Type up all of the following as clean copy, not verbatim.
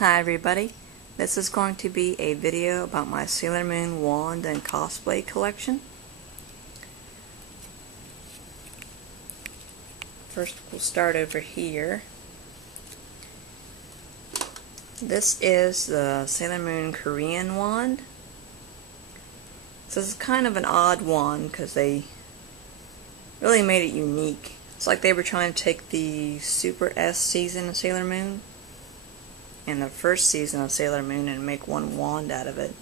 Hi everybody, this is going to be a video about my Sailor Moon wand and cosplay collection. First we'll start over here. This is the Sailor Moon Korean wand. So this is kind of an odd wand because they really made it unique. It's like they were trying to take the Super S season of Sailor Moon and the first season of Sailor Moon and make one wand out of it.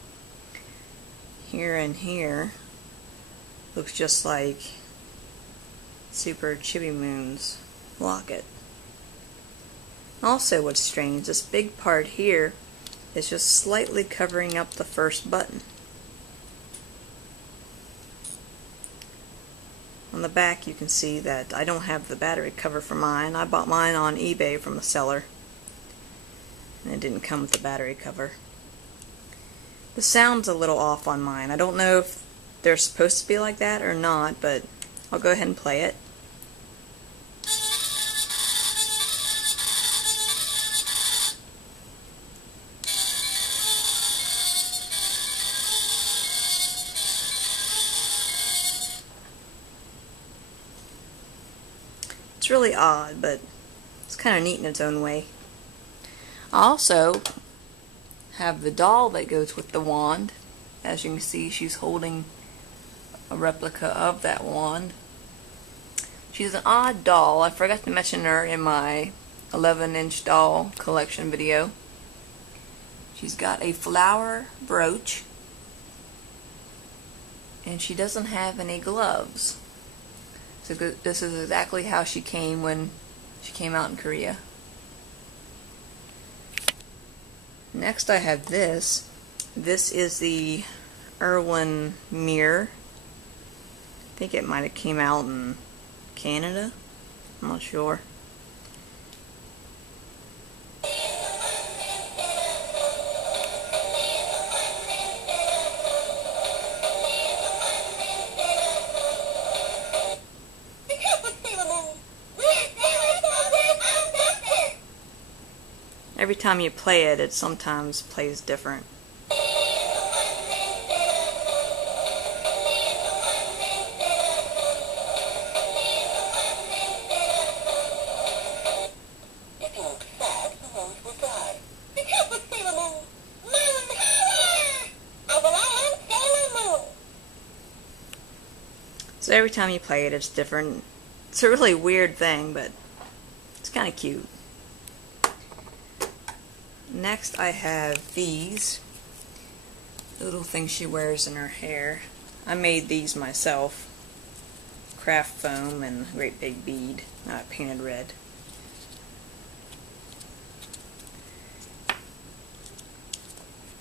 Here and here looks just like Super Chibi Moon's Locket. Also what's strange, this big part here is just slightly covering up the first button. On the back you can see that I don't have the battery cover for mine. I bought mine on eBay from the seller. And it didn't come with the battery cover. The sound's a little off on mine. I don't know if they're supposed to be like that or not, but I'll go ahead and play it. It's really odd, but it's kind of neat in its own way. I also have the doll that goes with the wand. As you can see, she's holding a replica of that wand. She's an odd doll. I forgot to mention her in my 11-inch doll collection video. She's got a flower brooch, and she doesn't have any gloves. So this is exactly how she came when she came out in Korea. Next I have this. This is the Irwin mirror. I think it might have came out in Canada. I'm not sure. Every time you play it, it sometimes plays different. So every time you play it, it's different. It's a really weird thing, but it's kind of cute. Next I have these little things she wears in her hair. I made these myself. Craft foam and a great big bead painted red.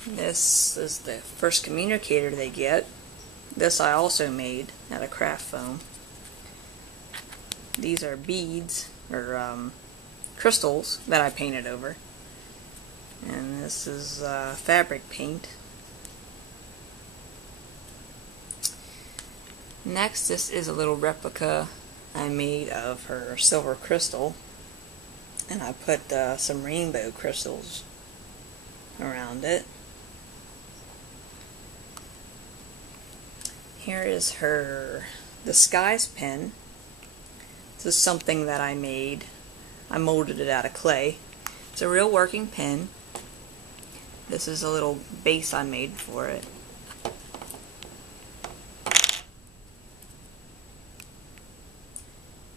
This is the first communicator they get. This I also made out of craft foam. These are beads or crystals that I painted over. And this is fabric paint. Next, this is a little replica I made of her silver crystal, and I put some rainbow crystals around it. Here is her disguise pin. This is something that I made. I molded it out of clay. It's a real working pin. This is a little base I made for it.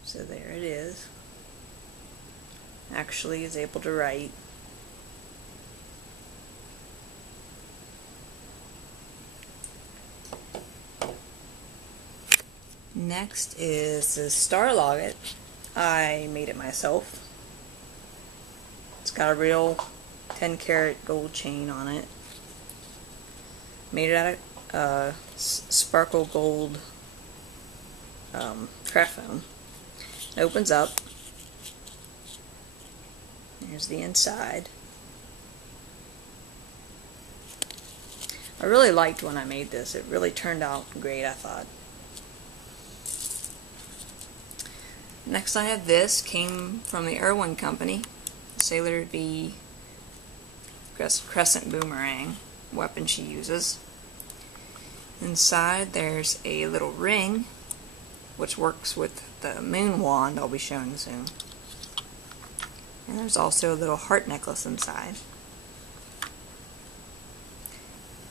So there it is. Actually is able to write. Next is the Star Locket. I made it myself. It's got a real 10-karat gold chain on it. Made it out of sparkle gold craft foam. It opens up. Here's the inside. I really liked when I made this. It really turned out great, I thought. Next I have this. Came from the Irwin company. Sailor V crescent boomerang weapon she uses. Inside there's a little ring which works with the moon wand I'll be showing soon. And there's also a little heart necklace inside.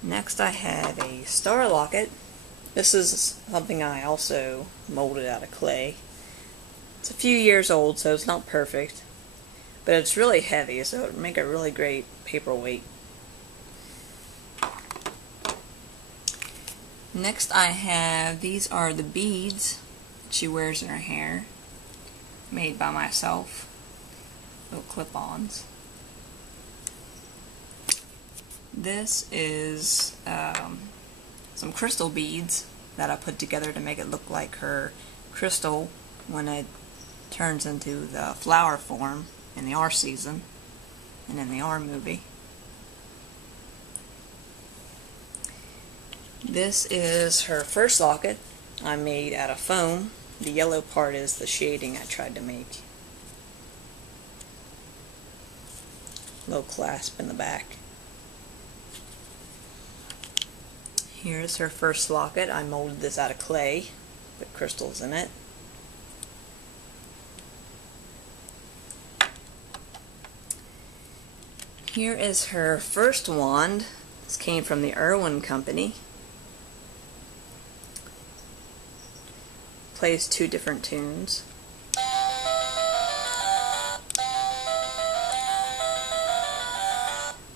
Next I have a star locket. This is something I also molded out of clay. It's a few years old, so it's not perfect, but it's really heavy, so it would make a really great paperweight. Next I have, these are the beads that she wears in her hair, made by myself, little clip-ons. This is some crystal beads that I put together to make it look like her crystal when it turns into the flower form in the R season and in the R movie. This is her first locket I made out of foam. The yellow part is the shading I tried to make. Little clasp in the back. Here's her first locket. I molded this out of clay, put crystals in it. Here is her first wand. This came from the Irwin company. Plays 2 different tunes.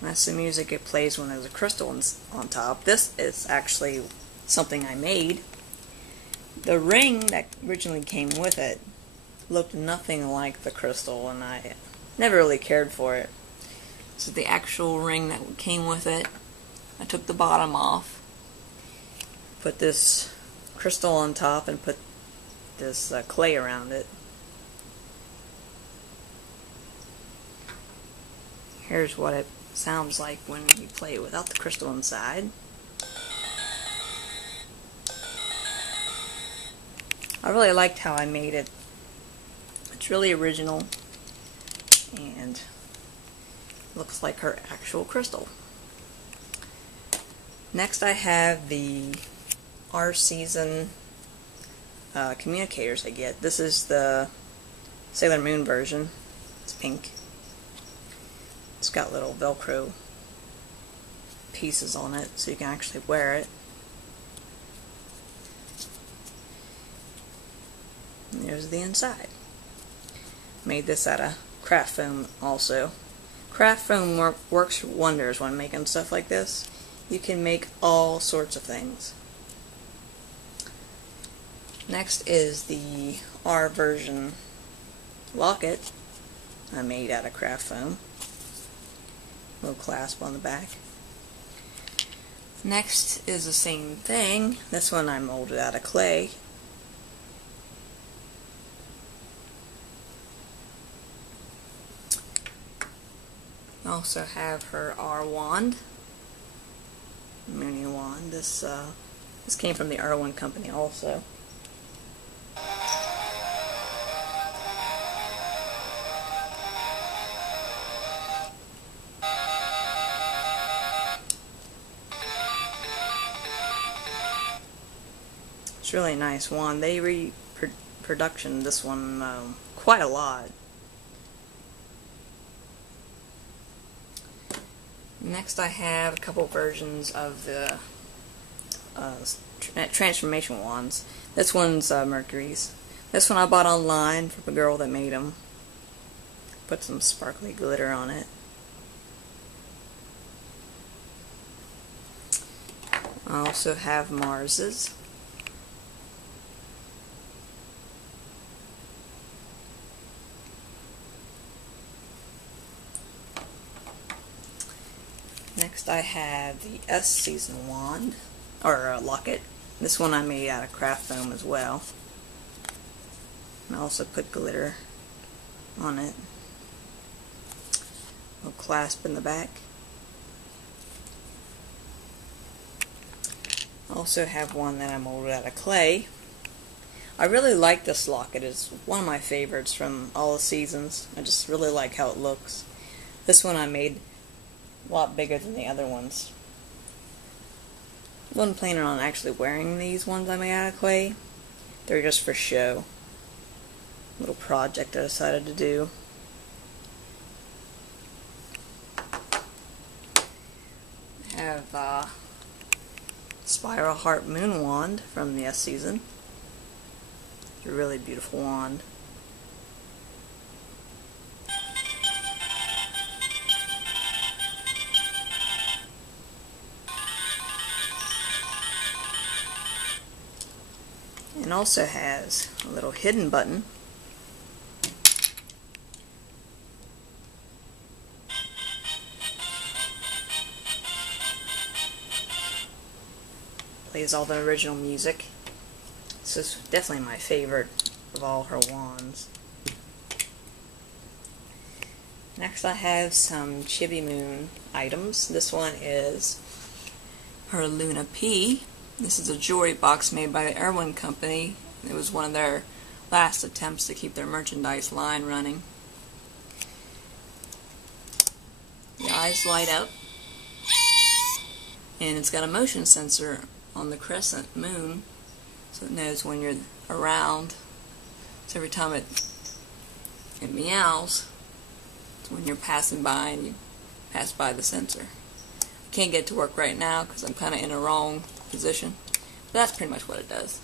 That's the music it plays when there's a crystal on top. This is actually something I made. The ring that originally came with it looked nothing like the crystal, and I never really cared for it. This is the actual ring that came with it. I took the bottom off, put this crystal on top, and put this clay around it. Here's what it sounds like when you play it without the crystal inside. I really liked how I made it. It's really original and looks like her actual crystal. Next I have the R season communicators I get. This is the Sailor Moon version. It's pink. It's got little Velcro pieces on it so you can actually wear it. And there's the inside. Made this out of craft foam also. Craft foam works wonders when making stuff like this. You can make all sorts of things. Next is the R version locket I made out of craft foam. Little clasp on the back. Next is the same thing. This one I molded out of clay. I also have her R wand, Moony wand. This came from the Irwin company also. It's a really nice wand. They reproduction this one quite a lot. Next I have a couple versions of the transformation wands. This one's Mercury's. This one I bought online from a girl that made them. Put some sparkly glitter on it. I also have Mars's. Next I have the S season wand, or locket. This one I made out of craft foam as well. And I also put glitter on it. A little clasp in the back. I also have one that I molded out of clay. I really like this locket. It's one of my favorites from all the seasons. I just really like how it looks. This one I made a lot bigger than the other ones. I wasn't planning on actually wearing these ones I made out of clay. They're just for show. Little project I decided to do. I have Spiral Heart Moon Wand from the S season. It's a really beautiful wand. And also has a little hidden button. Plays all the original music. This is definitely my favorite of all her wands. Next I have some Chibi Moon items. This one is her Luna P. This is a jewelry box made by the Irwin company. It was one of their last attempts to keep their merchandise line running. The eyes light up, and it's got a motion sensor on the crescent moon, so it knows when you're around. So every time it meows, it's when you're passing by and you pass by the sensor. I can't get to work right now because I'm kind of in a wrong position. But that's pretty much what it does.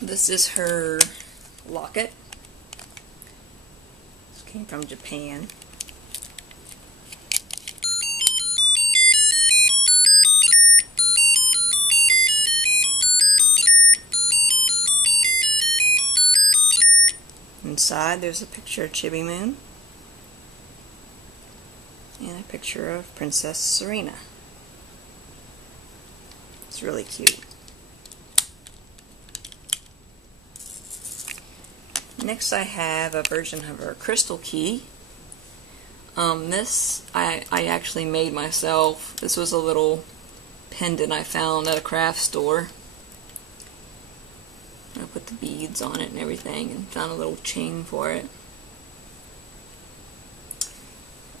This is her locket. This came from Japan. Inside there's a picture of Chibi Moon and a picture of Princess Serena. It's really cute. Next I have a version of her crystal key. This I actually made myself. This was a little pendant I found at a craft store. I put the beads on it and everything and found a little chain for it.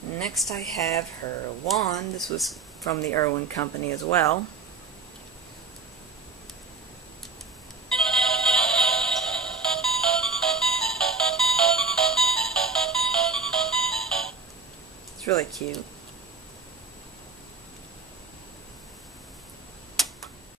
Next I have her wand. This was from the Irwin company as well. It's really cute.